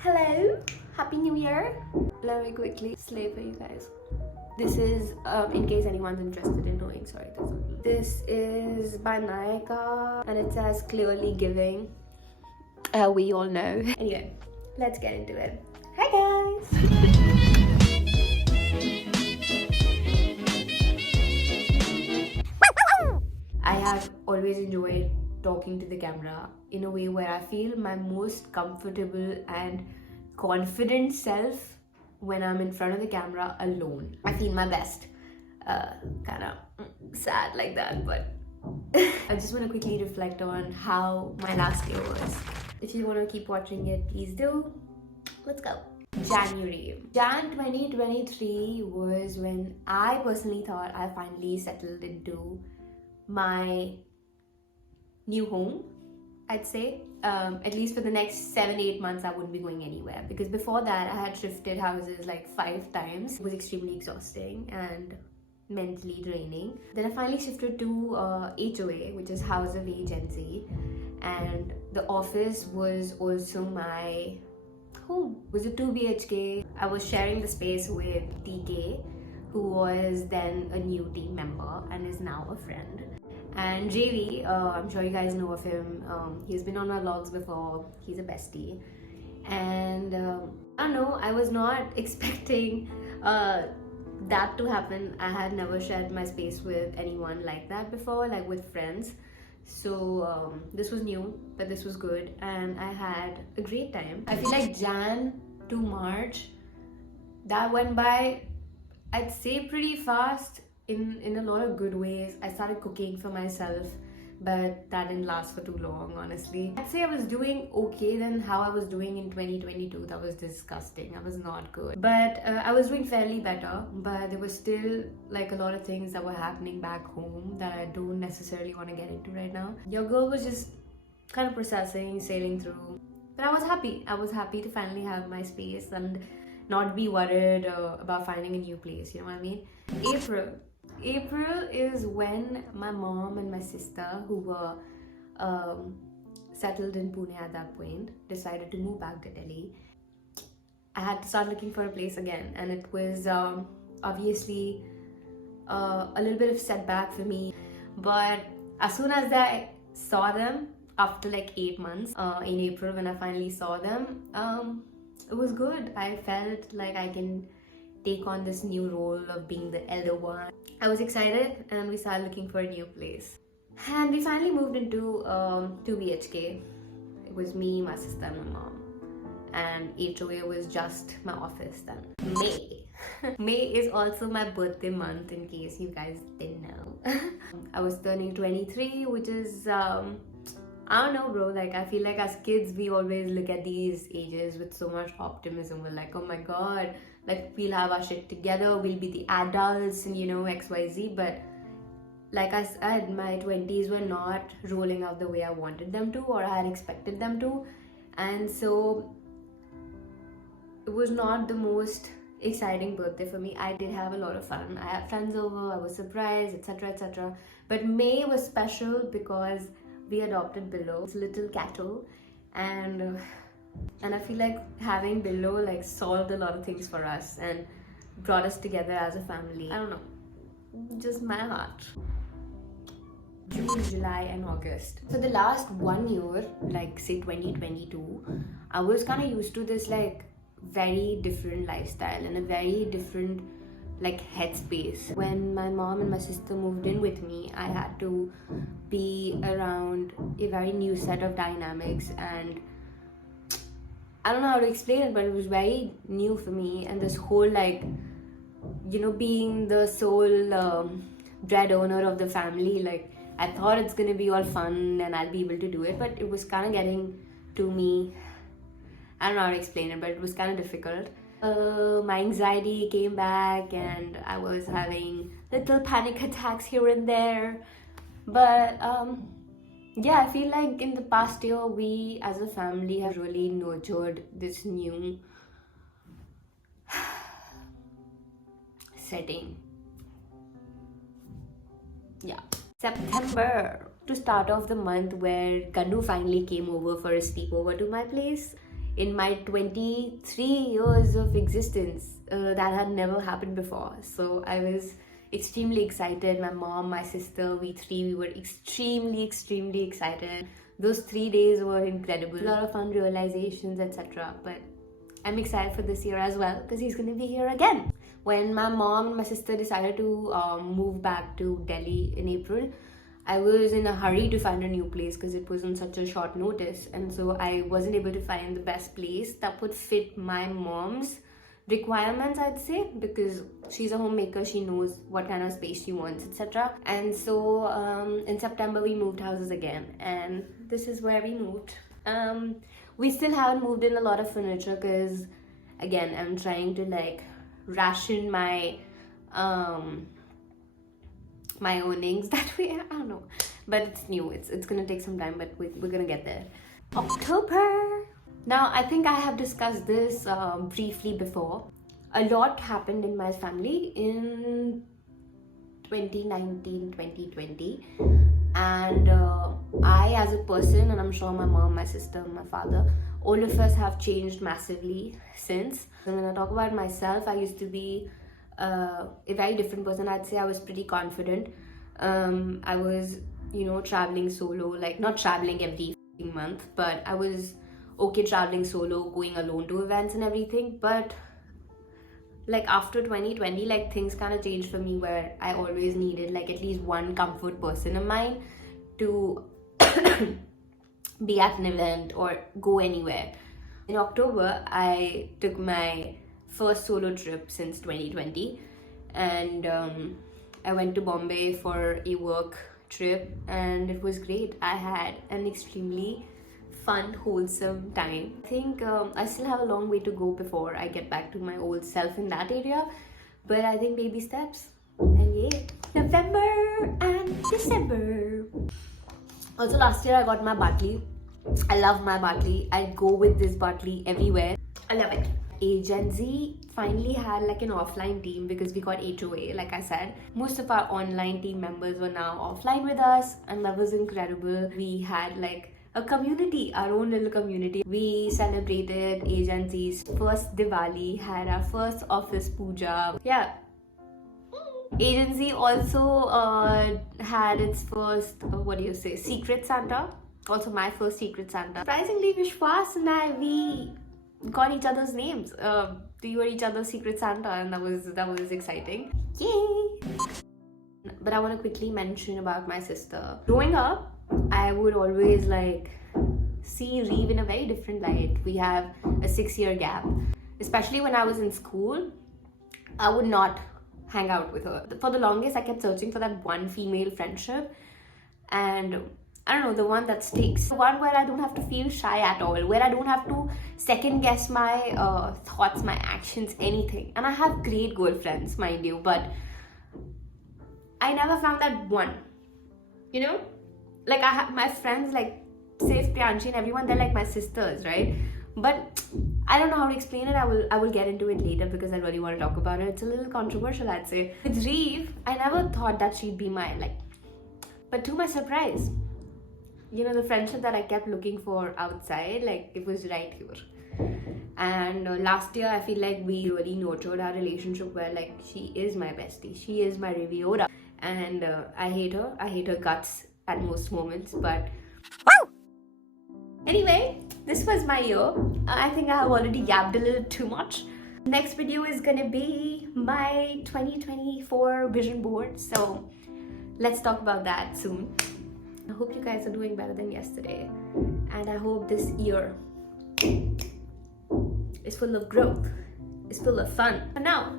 Hello, Happy New Year. Let me quickly slay for you guys. This is, in case anyone's interested in knowing, sorry, that's not me. This is by Nykaa and it says clearly giving. We all know. Anyway, let's get into it. Hi guys! I have always enjoyed talking to the camera in a way where I feel my most comfortable and confident self when I'm in front of the camera alone. I feel my best. Kind of sad like that, but I just want to quickly reflect on how my last year was. If you want to keep watching it, please do. Let's go. January. Jan 2023 was when I personally thought I finally settled into my new home, I'd say. At least for the next 7-8 months I wouldn't be going anywhere, because before that I had shifted houses like 5 times. It was extremely exhausting and mentally draining. Then I finally shifted to HOA, which is House of Age NC, and the office was also my home. It was a 2 BHK. I was sharing the space with TK, who was then a new team member and is now a friend. And JV, I'm sure you guys know of him. He's been on my vlogs before. He's a bestie. And I don't know, I was not expecting that to happen. I had never shared my space with anyone like that before, like with friends. So this was new, but this was good. And I had a great time. I feel like Jan to March, that went by, I'd say pretty fast. In a lot of good ways. I started cooking for myself, but that didn't last for too long, honestly. I'd say I was doing okay than how I was doing in 2022. That was disgusting. I was not good. But I was doing fairly better, but there was still like a lot of things that were happening back home that I don't necessarily want to get into right now. Your girl was just kind of processing, sailing through. But I was happy. I was happy to finally have my space and not be worried about finding a new place, you know what I mean? April is when my mom and my sister, who were settled in Pune at that point, decided to move back to Delhi. I had to start looking for a place again, and it was obviously a little bit of setback for me. But as soon as I saw them, after like 8 months, in April when I finally saw them, it was good. I felt like I can take on this new role of being the elder one. I was excited and we started looking for a new place. And we finally moved into 2 BHK. It was me, my sister and my mom. And HOA was just my office then. May. May is also my birthday month, in case you guys didn't know. I was turning 23, which is, I don't know bro, like I feel like as kids we always look at these ages with so much optimism. We're like, oh my god, like we'll have our shit together, we'll be the adults and you know XYZ. But like I said, my 20s were not rolling out the way I wanted them to or I had expected them to, and so it was not the most exciting birthday for me. I did have a lot of fun. I had friends over, I was surprised, etc, etc. But May was special because we adopted Billo, this little cattle, and I feel like having Billo like solved a lot of things for us and brought us together as a family. I don't know, just my heart. June, July and August. For the last 1 year, like say 2022, I was kind of used to this like very different lifestyle and a very different like headspace. When my mom and my sister moved in with me, I had to be around a very new set of dynamics, and I don't know how to explain it, but it was very new for me. And this whole like, you know, being the sole bread owner of the family, like I thought it's gonna be all fun and I'll be able to do it, but it was kind of getting to me. I don't know how to explain it, but it was kind of difficult. My anxiety came back and I was having little panic attacks here and there. But yeah, I feel like in the past year we as a family have really nurtured this new setting. Yeah. September, to start off the month, where Ganu finally came over for a sleepover to my place. in my 23 years of existence. That had never happened before. So I was extremely excited. My mom, my sister, we were extremely excited. Those 3 days were incredible. A lot of fun realizations, etc. But I'm excited for this year as well because he's going to be here again. When my mom and my sister decided to move back to Delhi in April, I was in a hurry to find a new place because it was on such a short notice, and so I wasn't able to find the best place that would fit my mom's requirements, I'd say, because she's a homemaker, she knows what kind of space she wants, etc. And so in September we moved houses again, and this is where we moved. We still haven't moved in a lot of furniture because, again, I'm trying to like ration my my earnings that way. I don't know, but it's new, it's gonna take some time, but we're gonna get there. October. Now, I think I have discussed this briefly before. A lot happened in my family in 2019, 2020, and I as a person, and I'm sure my mom, my sister, my father, all of us have changed massively since. And when I talk about myself, I used to be a very different person. I'd say I was pretty confident. I was, traveling solo, like not traveling every month, but I was okay traveling solo, going alone to events and everything. But like after 2020, like things kind of changed for me, where I always needed like at least one comfort person of mine to be at an event or go anywhere. In October, I took my first solo trip since 2020, and I went to Bombay for a work trip, and it was great. I had an extremely fun, wholesome time. I think I still have a long way to go before I get back to my old self in that area, but I think baby steps. And yay, November and December. Also, last year I got my Bartley. I love my Bartley. I go with this Bartley everywhere. I love it. Agency finally had like an offline team because we got HOA, like I said. Most of our online team members were now offline with us, and that was incredible. We had like a community, our own little community. We celebrated Agency's first Diwali, had our first office puja. Yeah. Agency also had its first, Secret Santa. Also my first Secret Santa. Surprisingly, Vishwas and I, we got each other's names. We were each other's Secret Santa, and that was exciting. Yay! But I want to quickly mention about my sister. Growing up, I would always like see Reeve in a very different light. We have a 6-year gap. Especially when I was in school, I would not hang out with her. For the longest, I kept searching for that one female friendship, and I don't know, the one that sticks. The one where I don't have to feel shy at all, where I don't have to second guess my thoughts, my actions, anything. And I have great girlfriends, mind you, but I never found that one. Like I have my friends, like Saif, Priyanshi and everyone, they're like my sisters, right? But I don't know how to explain it. I will get into it later because I really want to talk about it. It's a little controversial, I'd say. With Reeve, I never thought that she'd be mine, but to my surprise, the friendship that I kept looking for outside, like it was right here. And last year, I feel like we really nurtured our relationship where like she is my bestie, she is my Riviera, and I hate her guts at most moments, but anyway, this was my year. I think I have already yapped a little too much. Next video is gonna be my 2024 vision board, so let's talk about that soon. I hope you guys are doing better than yesterday, and I hope this year is full of growth, is full of fun. For now,